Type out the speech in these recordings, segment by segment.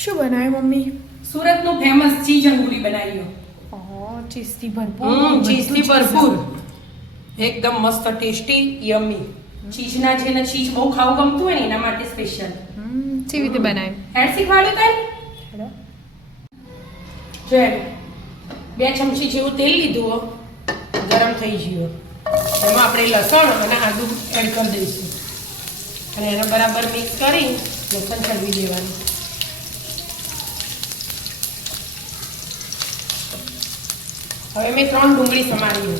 શું બનાવ્યું મમ્મી? સુરતનું ફેમસ ચીઝ અંગુરી બનાવી. ચીઝથી ભરપૂર. ચીઝથી ભરપૂર, એકદમ મસ્ત ટેસ્ટી યમી. ચીઝના જેને ચીઝ બહુ ખાવું ગમતું હોય ને એના માટે સ્પેશિયલ. કેવી રીતે બનાવ્યું? હેડ શીખવાડ્યું તને? જો 2 ચમચી જેવું તેલ લીધું હો, ગરમ થઈ ગયું. એમાં આપણે લસણ અને આદુ એડ કરી દઈશું અને એને બરાબર મિક્સ કરી લસણ ચડવી દેવાનું. હવે મેં 3 ડુંગળી સમારી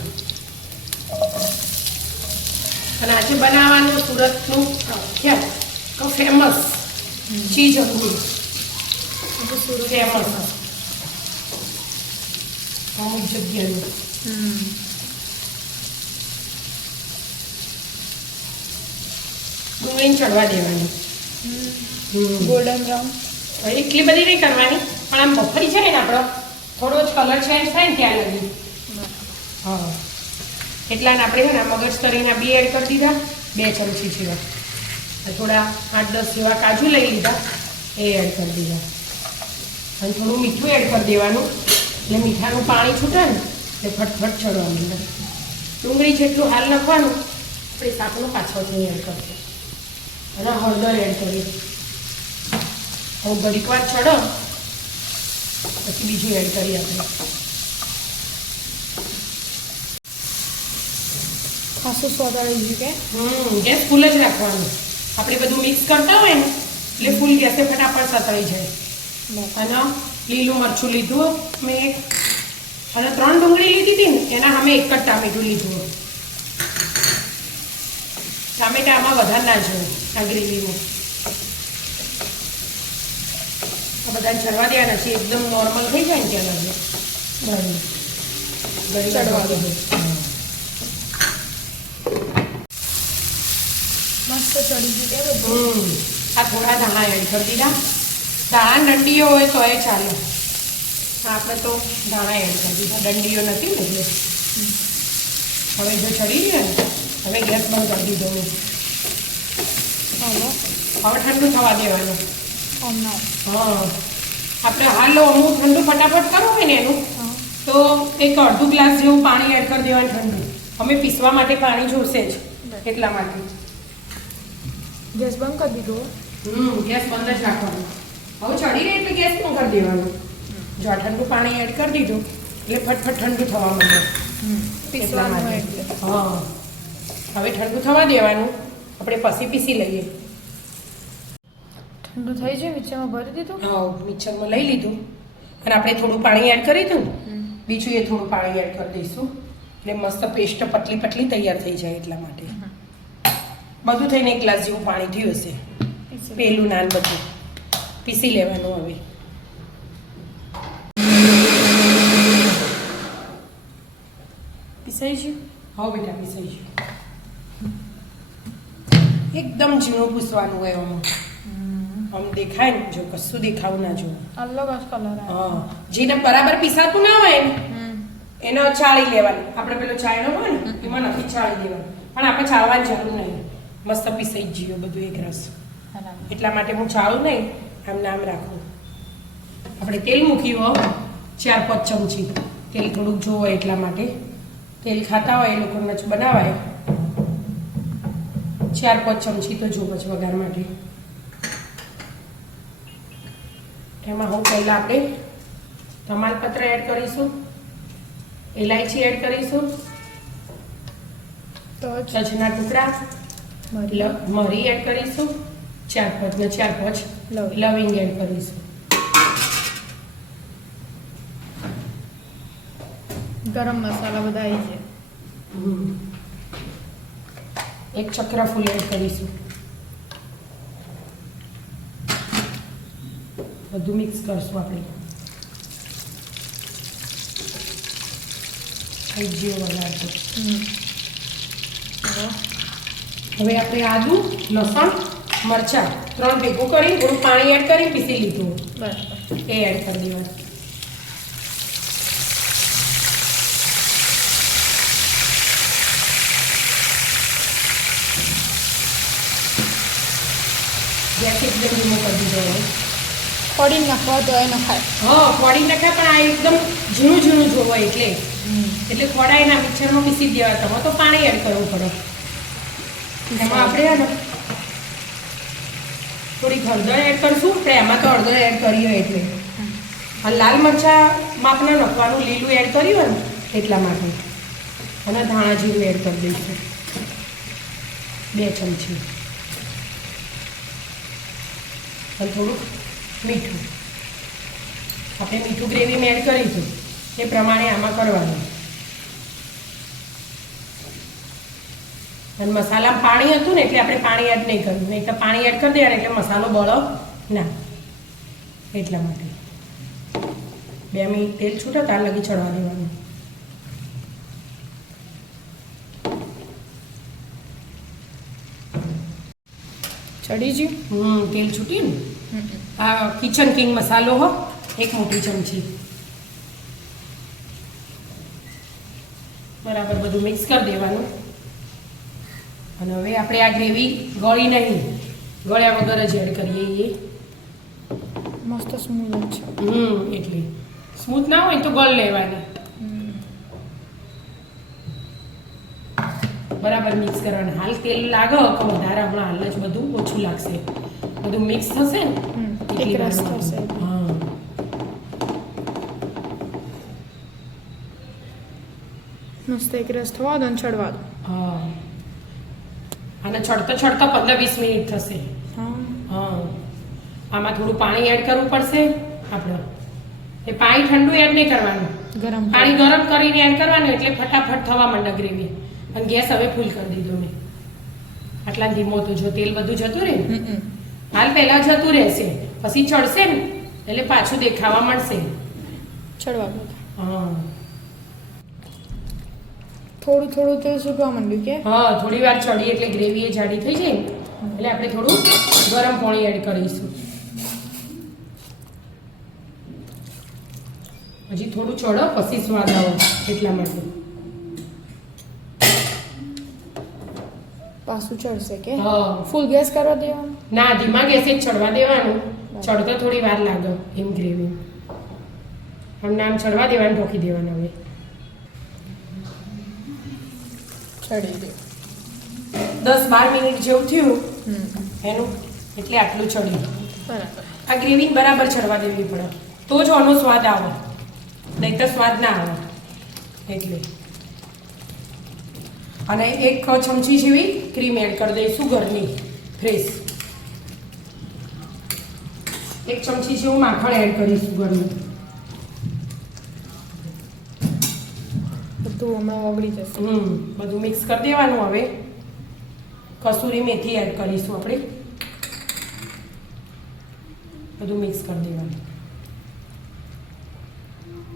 અને આજે બનાવવાનું સુરતનું ફેમસ ચીઝ અંગુરી. ફેમસ અમુક જગ્યાનું. ડુંગળીને ચડવા દેવાની ગોલ્ડન બ્રાઉન. એટલી બધી નહીં કરવાની, પણ આમ બફરી જાય ને આપણો થોડો જ કલર ચેન્જ થાય ને ત્યાં લગી. હા, એટલાને આપણે છે ને મગજતરીના 2 એડ કરી દીધા, 2 ચમચી જેવા. થોડા 8-10 જેવા કાજુ લઈ લીધા, એ એડ કરી દીધા. અને થોડું મીઠું એડ કરી દેવાનું, એટલે મીઠાનું પાણી છૂટે ને એટલે ફટફટ ચડવાનું. ડુંગળી જેટલું હાલ નાખવાનું, આપણે શાકનો પાછળથી એડ કરશું. અને હળદર એડ કરીએ. હવે ઘડીક વાર ચડો પછી બીજું એડ કરીએ આપણે. ખાસું સ્વાદ આવી ગયું કે? ગેસ ફૂલ જ રાખવાનું. આપણે બધું મિક્સ કરતા હોય ને એટલે ફૂલ ગેસે ફટાફટ સતળી જાય. અને લીલું મરચું લીધું મેં એક, અને 3 ડુંગળી લીધી હતી ને એના અમે 1 જ ટામેટું લીધું. ટામેટા આમાં વધારે ના જોઈએ આ ગ્રેવીમાં. આ બધા ચડવા દેવાના છે, એકદમ નોર્મલ થઈ જાય ને ત્યાં લગે ચડવા દો. મસ્ત ચડી ગયું કે બધું. આ થોડા ધાણા એડ કરી દીધા. ધાણા દંડીઓ હોય તો એ ચાલે. આપણે તો ધાણા એડ કરી દીધા, દંડીઓ નથી ને એટલે. હવે જો ચડી ગયો ને હવે ગેસ બંધ કરી દીધો. હવે ઠંડુ થવા દેવાનું. હા, આપણે હાલ અમુક ઠંડુ ફટાફટ કરવું હોય ને એનું તો 1 અડધું ગ્લાસ જેવું પાણી એડ કરી દેવાનું ઠંડુ. અમે પીસવા માટે પાણી જોશે જ એટલા માટે. ગેસ બંધ કરી દીધો. ગેસ બંધ જ રાખવાનો. હવે ચડી રહે એટલે ગેસ બંધ કરી દેવાનું. જો આ ઠંડુ પાણી એડ કરી દીધું એટલે ફટફટ ઠંડુ થવા માંડે. પીસવાનું એટલે. હા, હવે ઠંડુ થવા દેવાનું. આપણે પછી પીસી લઈએ. ઠંડુ થઈ જાય, મિક્સરમાં ભરી દીધું. હા, મિક્સરમાં લઈ લીધું અને આપણે થોડું પાણી એડ કરી દીધું. બીજું એ થોડું પાણી એડ કરી દઈશું એટલે મસ્ત પેસ્ટ પતલી પતલી તૈયાર થઈ જાય. એટલા માટે બધું થઈને 1 ગ્લાસ જેવું પાણી થયું હશે. પેલું નાન બધું પીસી લેવાનું. હવે પીસાઈ ગયું. હા બેટા, પીસાઈ ગયું. એકદમ ઝીણું પૂસવાનું હોય. આમ દેખાય ને, જો કશું દેખાવું ના જોઈએ. અલગ જ કલર. હા, જેને બરાબર પીસાતું ના હોય ને એને ચાળી લેવાનું. આપણે પેલો ચાયણો હોય ને એમાં નથી ચાળી દેવાનું, પણ આપણે ચાળવાની જરૂર નહીં. મસ્ત પીસાઈ જ ગયો બધું એક રસ. એટલા માટે હું ચાળું નહીં, આમ નામ રાખું. આપણે તેલ મૂક્યું 4-5 ચમચી તેલ, થોડુંક જોવો એટલા માટે. તેલ ખાતા હોય એ લોકોને જ બનાવાય. 4-5 ચમચી તો જોવો જ વઘાર માટે. એમાં હું પહેલાં આપણે તમાલપત્ર એડ કરીશું, ઇલાયચી એડ કરીશું, તજના ટુકડા, મરી એડ કરીશું, 4-5 લવિંગ એડ કરીશું. ગરમ મસાલા બધા આવી છે. 1 ચક્ર ફૂલ એડ કરીશું. બધું મિક્સ કરશું આપણે. જેવો વઘારજો. હવે આપણે આદુ, લસણ, મરચાં 3 ભેગું કરી થોડું પાણી એડ કરી પીસી લીધું. બરાબર. એ એડ કરી દેવાનું. ગેસ એકદમ ધીમો કરી દીધો હોય. ફોડીને નાખવા તો એ નખાય. હા ફોડી નાખાય પણ આ એકદમ ઝીણું ઝીણું જોવો એટલે ફોડાય ના મિક્સરમાં પીસી જ દેવા. તમે તો પાણી એડ કરવું પડે એમાં. આપણે ને થોડી હળદર એડ કરશું આપણે એમાં તો હળદર એડ કરીએ એટલે. અને લાલ મરચાં માપના નાખવાનું, લીલું એડ કર્યું ને એટલા માટે. અને ધાણા જીરું એડ કરી દઈશું 2 ચમચી. અને થોડુંક મીઠું. આપણે મીઠું ગ્રેવીમાં એડ કરીશું એ પ્રમાણે આમાં કરવાનું. અને મસાલામાં પાણી હતું ને એટલે આપણે પાણી એડ નહીં કર્યું, નહીં તો પાણી એડ કરી દેવાનું એટલે મસાલો બળો ના. એટલા માટે 2 મિનિટ તેલ છૂટે તાર લગી ચડવા દેવાનું. ચડી ગયું. તેલ છૂટ્યું ને. આ કિચન કિંગ મસાલો હો 1 મોટી ચમચી. બરાબર બધું મિક્સ કરી દેવાનું. અને હવે આપણે આ ગ્રેવી ગળી નહીં, ગળ્યા વગર જ એડ કરીએ. મસ્ત સ્મૂથ છે. એટલે સ્મૂથ ના હોય તો ગળ લેવાની. બરાબર મિક્સ કરવાનું. હાલ તેલ લાગે કે વધારે, હમણાં હાલ જ બધું ઓછું લાગશે. બધું મિક્સ થશે ને એક રસ થશે. હા મસ્ત એક રસ થવા દો ને ચડવા દો. હા અને ચડતા ચડતા 15-20 મિનિટ થશે. હા આમાં થોડું પાણી એડ કરવું પડશે આપણે. એ પાણી ઠંડુ એડ નહીં કરવાનું, ગરમ પાણી ગરમ કરીને એડ કરવાનું એટલે ફટાફટ થવા માંડે ગ્રેવી. અને ગેસ હવે ફૂલ કરી દીધો મેં. આટલા ધીમો તો જો તેલ બધું જતું રહે ને. હાલ પહેલા જતું રહેશે પછી ચડશે ને એટલે પાછું દેખાવા મળશે. ચડવા દો. હા થોડું થોડું તેલ સુકવા માંડ્યું કે. હા થોડી વાર ચડી એટલે ગ્રેવી એ જાડી થઈ જાય એટલે આપણે થોડું ગરમ પાણી એડ કરીશું. હજી થોડું ચડો પછી સ્વાદ આવો એટલા માટે. પાછું ચડશે કે. હા ફૂલ ગેસ કરવા દેવાનું. ના ધીમા ગેસે જ ચડવા દેવાનું. ચડતો થોડી વાર લાગે એમ ગ્રેવી. આમ આમ ચડવા દેવાનું, ઢોકી દેવાનું. હવે ચડી ગયું. 10-12 મિનિટ જેવું થયું એનું એટલે આટલું ચડ્યું. બરાબર. આ ગ્રેવી બરાબર ચડવા દેવી પડે તો જ આનો સ્વાદ આવે, નહીં તો સ્વાદ ના આવે. એટલે અને 1 ચમચી જેવી ક્રીમ એડ કરી દઈશું ઘરની ફ્રેશ. 1 ચમચી જેવું માખણ એડ કરીશું ઘરનું. બધું હમણાં ઓગળી જશે. બધું મિક્સ કરી દેવાનું. હવે કસૂરી મેથી એડ કરીશું આપણે. બધું મિક્સ કરી દેવાનું.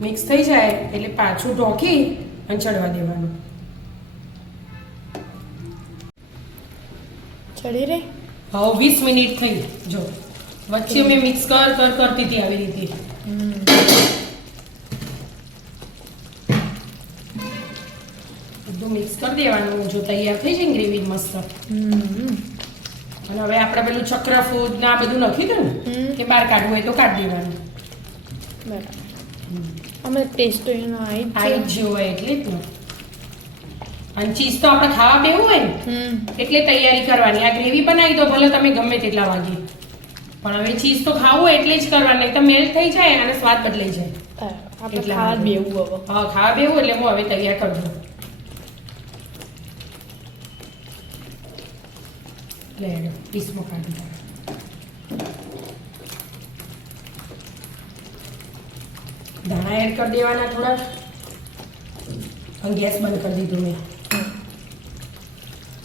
મિક્સ થઈ જાય એટલે પાછું ઢોકી અને ચડવા દેવાનું. ચડી રે. હવે 20 મિનિટ થઈ. જો વચ્ચે મેં મિક્સ કરતી હતી આવી રીતે. બધું મિક્સ કરી દેવાનું. જો તૈયાર થઈ જાય ગ્રેવી મસ્ત. અને હવે આપણે પેલું ચક્રફૂદ ના બધું નાખી દઉં ને કે બહાર કાઢવું હોય તો કાઢી દેવાનું. બરાબર. અમે ટેસ્ટ એનો આઈ જ હોય એટલે જ ને. અને ચીઝ તો આપણે ખાવા બેવું હોય ને એટલે તૈયારી કરવાની. આ ગ્રેવી બનાવી દો ભલે તમે ગમે તેટલા વાગે, પણ હવે ચીઝ તો ખાવું હોય એટલે જ કરવાનું, નહીં તો મેલ્ટ થઈ જાય અને સ્વાદ બદલાઈ જાય. આપણે ખાવા બેવું હવે. હા ખાવા બેવું એટલે હું હવે તૈયાર કરજો. લે પીસમાં કાઢી ધાણા એડ કરી દેવાના થોડા. અને ગેસ બંધ કરી દીધું મેં.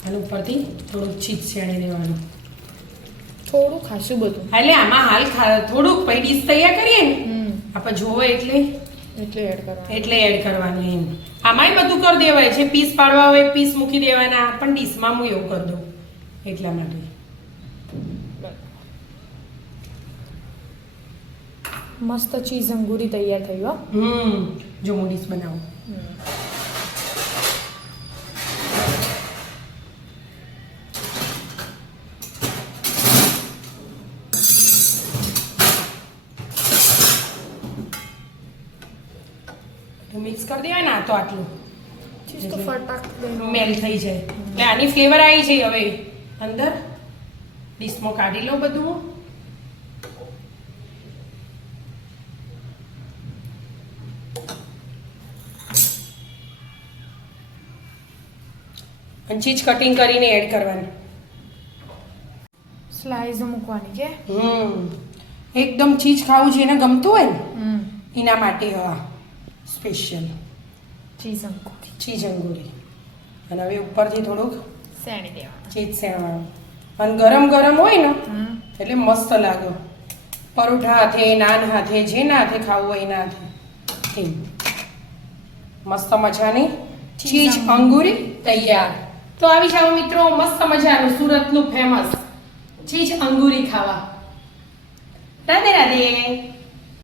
અને ઉપરથી થોડુંક ચીઝ છેડી દેવાનું. થોડું ખાસું બધું. એટલે આમાં હાલ થોડુંક પછી ડીશ તૈયાર કરીએ ને આપણે જોવો એટલે એડ કરવાનું એમ. આમાંય બધું કરી દેવાય છે. પીસ પાડવા હોય પીસ મૂકી દેવાના, પણ ડીશમાં હું એવું કરી દઉં એટલા માટે. મસ્ત ચીઝ અંગૂરી તૈયાર થઈ હો. જો હું ડીશ બનાવું. મિક્સ કરી દેવાય ને આ તો આટલું ચીઝ તો ફટાક મેલ થઈ જાય એટલે આની ફ્લેવર આવી છે હવે અંદર ડીશમાં કાઢી લઉં બધું અને ચીઝ કટિંગ કરીને એડ કરવાની સ્લાઈસ મૂકવાની કે એકદમ ચીઝ ખાવું છે એને ગમતું હોય ને હમ એના માટે સ્પેશિયલ ચીઝ અંકુરી ચીઝ અંગૂરી અને હવે ઉપરથી થોડુંક સેણી દેવાનું ચીઝ સેણવાનું અને ગરમ ગરમ હોય ને હમ એટલે મસ્ત લાગે પરોઠા હાથે નાન હાથે જેના હાથે ખાવું હોય એના હાથે તેમ મસ્ત મજાની ચીઝ અંગૂરી તૈયાર તો આવી જાઓ મિત્રો મસ્ત મજાનું સુરતનું ફેમસ ચીઝ અંગૂરી ખાવા રાધે રાધે